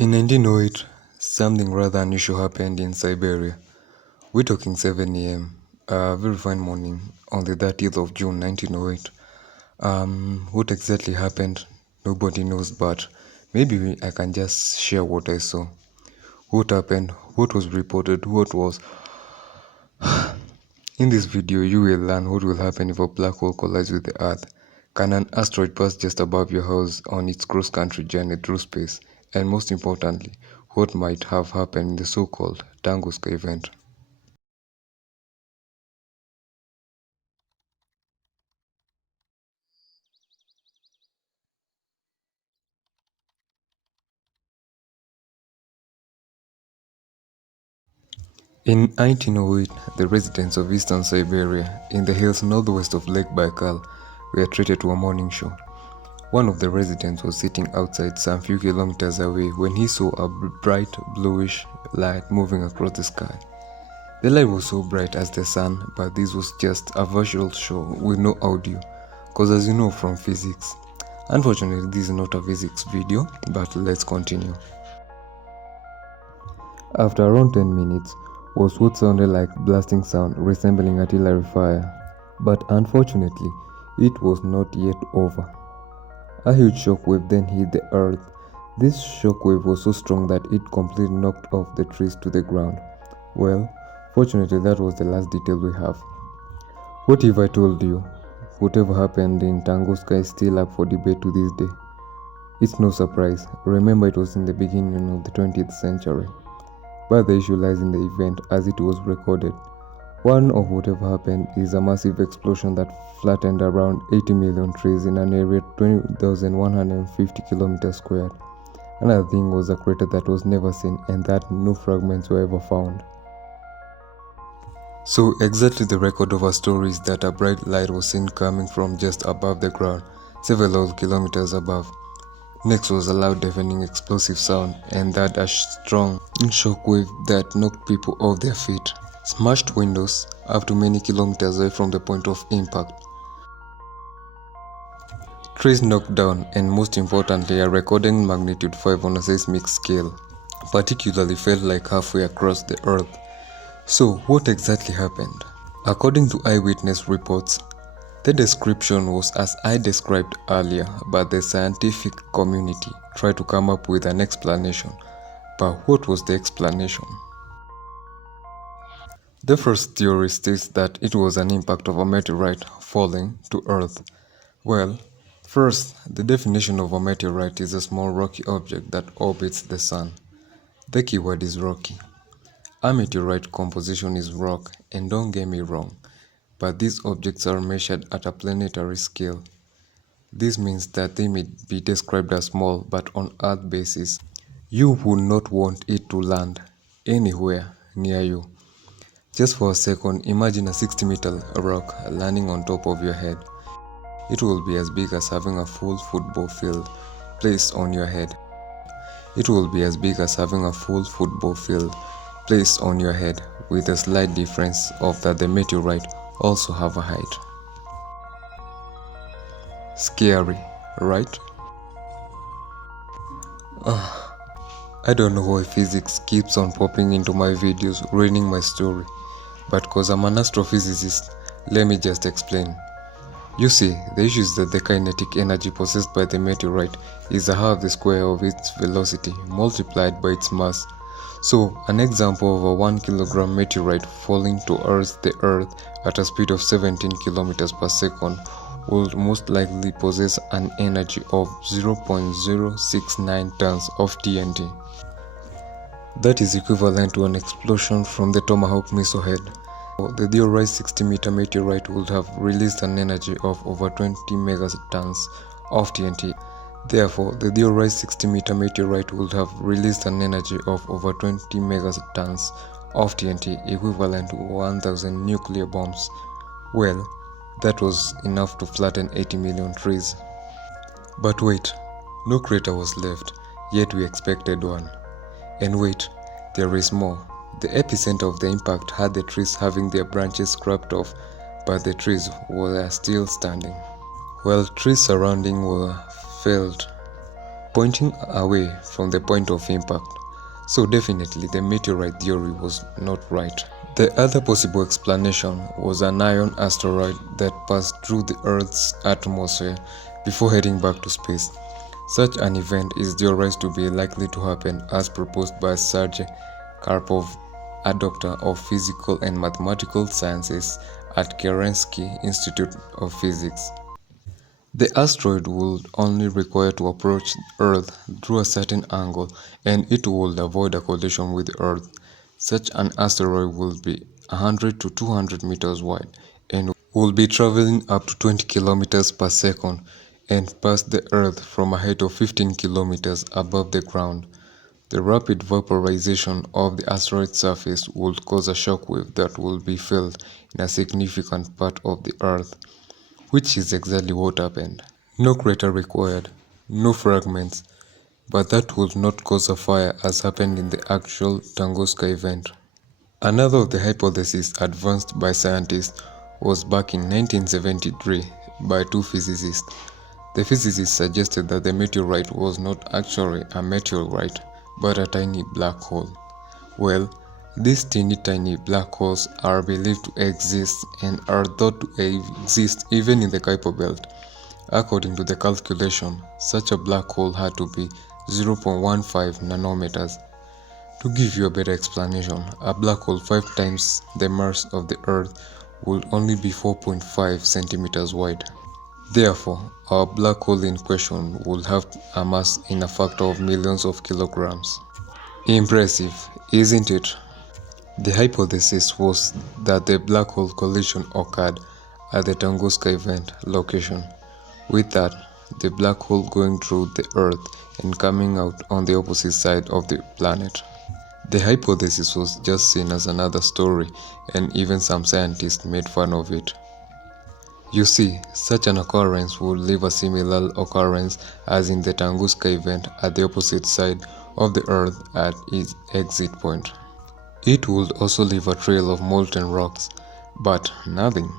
In 1908, something rather unusual happened in Siberia. We're talking 7 a.m., a very fine morning on the 30th of June 1908. What exactly happened, nobody knows, but maybe I can just share what I saw. What happened, what was reported, what was. In this video, you will learn what will happen if a black hole collides with the Earth. Can an asteroid pass just above your house on its cross-country journey through space? And most importantly, what might have happened in the so-called Tunguska Event? In 1908, the residents of Eastern Siberia, in the hills northwest of Lake Baikal, were treated to a morning show. One of the residents was sitting outside some few kilometers away when he saw a bright bluish light moving across the sky. The light was so bright as the sun, but this was just a visual show with no audio, cause as you know from physics. Unfortunately, this is not a physics video, but let's continue. After around 10 minutes was what sounded like blasting sound resembling artillery fire, but unfortunately, it was not yet over. A huge shockwave then hit the earth. This shockwave was so strong that it completely knocked off the trees to the ground. Well, fortunately that was the last detail we have. What if I told you whatever happened in Tunguska is still up for debate to this day? It's no surprise. Remember, it was in the beginning of the 20th century. But the issue lies in the event as it was recorded. One of whatever happened is a massive explosion that flattened around 80 million trees in an area 20,150 kilometers squared. Another thing was a crater that was never seen and that no fragments were ever found. So exactly the record of our story is that a bright light was seen coming from just above the ground, several kilometers above. Next was a loud deafening explosive sound and that a strong shockwave that knocked people off their feet, smashed windows up to many kilometers away from the point of impact. Trees knocked down and most importantly a recorded magnitude 5 on a seismic scale, particularly felt like halfway across the earth. So what exactly happened? According to eyewitness reports, the description was as I described earlier, but the scientific community tried to come up with an explanation. But what was the explanation? The first theory states that it was an impact of a meteorite falling to Earth. Well, first, the definition of a meteorite is a small rocky object that orbits the sun. The keyword is rocky. A meteorite composition is rock, and don't get me wrong, but these objects are measured at a planetary scale. This means that they may be described as small, but on Earth basis, you would not want it to land anywhere near you. Just for a second, imagine a 60-meter rock landing on top of your head. It will be as big as having a full football field placed on your head. It will be as big as having a full football field placed on your head, with a slight difference of that the meteorite also have a height. Scary, right? I don't know why physics keeps on popping into my videos ruining my story, but cause I'm an astrophysicist, let me just explain. You see, the issue is that the kinetic energy possessed by the meteorite is a half the square of its velocity multiplied by its mass. So, an example of a 1 kilogram meteorite falling towards the Earth at a speed of 17 kilometers per second would most likely possess an energy of 0.069 tons of TNT. That is equivalent to an explosion from the Tomahawk missile head. The theorized 60-meter meteorite would have released an energy of over 20 megatons of TNT. Therefore, the theorized 60-meter meteorite would have released an energy of over 20 megatons of TNT, equivalent to 1,000 nuclear bombs. Well, that was enough to flatten 80 million trees. But wait, no crater was left, yet we expected one. And wait, there is more. The epicenter of the impact had the trees having their branches scraped off, but the trees were still standing, while trees surrounding were felled. pointing away from the point of impact. So definitely the meteorite theory was not right. The other possible explanation was an iron asteroid that passed through the Earth's atmosphere before heading back to space. Such an event is theorized to be likely to happen as proposed by Sergei Karpov, a doctor of physical and mathematical sciences at Kerensky Institute of Physics. The asteroid would only require to approach Earth through a certain angle, and it would avoid a collision with Earth. Such an asteroid would be 100 to 200 meters wide and would be traveling up to 20 kilometers per second and pass the Earth from a height of 15 kilometers above the ground. The rapid vaporization of the asteroid's surface would cause a shockwave that would be felt in a significant part of the Earth, which is exactly what happened. No crater required, no fragments, but that would not cause a fire as happened in the actual Tunguska event. Another of the hypotheses advanced by scientists was back in 1973 by two physicists. The physicists suggested that the meteorite was not actually a meteorite but a tiny black hole. Well, these teeny tiny black holes are believed to exist and are thought to exist even in the Kuiper belt. According to the calculation, such a black hole had to be 0.15 nanometers. To give you a better explanation, a black hole 5 times the mass of the Earth would only be 4.5 centimeters wide. Therefore, our black hole in question would have a mass in a factor of millions of kilograms. Impressive, isn't it? The hypothesis was that the black hole collision occurred at the Tunguska Event location. With that, the black hole going through the Earth and coming out on the opposite side of the planet. The hypothesis was just seen as another story, and even some scientists made fun of it. You see, such an occurrence would leave a similar occurrence as in the Tunguska event at the opposite side of the Earth at its exit point. It would also leave a trail of molten rocks, but nothing.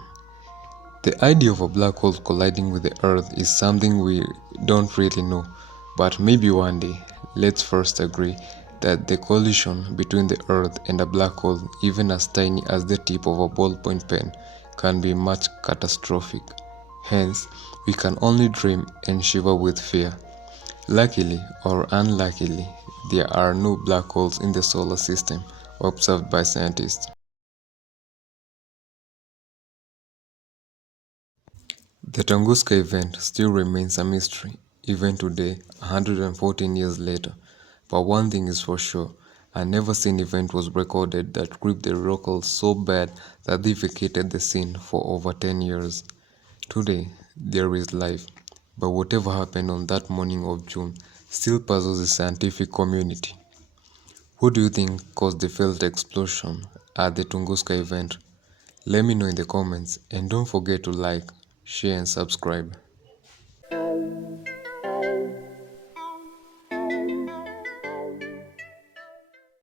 The idea of a black hole colliding with the Earth is something we don't really know, but maybe one day. Let's first agree that the collision between the Earth and a black hole, even as tiny as the tip of a ballpoint pen, can be much catastrophic. Hence, we can only dream and shiver with fear. Luckily or unluckily, there are no black holes in the solar system observed by scientists. The Tunguska event still remains a mystery, even today, 114 years later. But one thing is for sure, a never-seen event was recorded that gripped the locals so bad that they vacated the scene for over 10 years. Today, there is life, but whatever happened on that morning of June still puzzles the scientific community. Who do you think caused the failed explosion at the Tunguska event? Let me know in the comments, and don't forget to like, share and subscribe.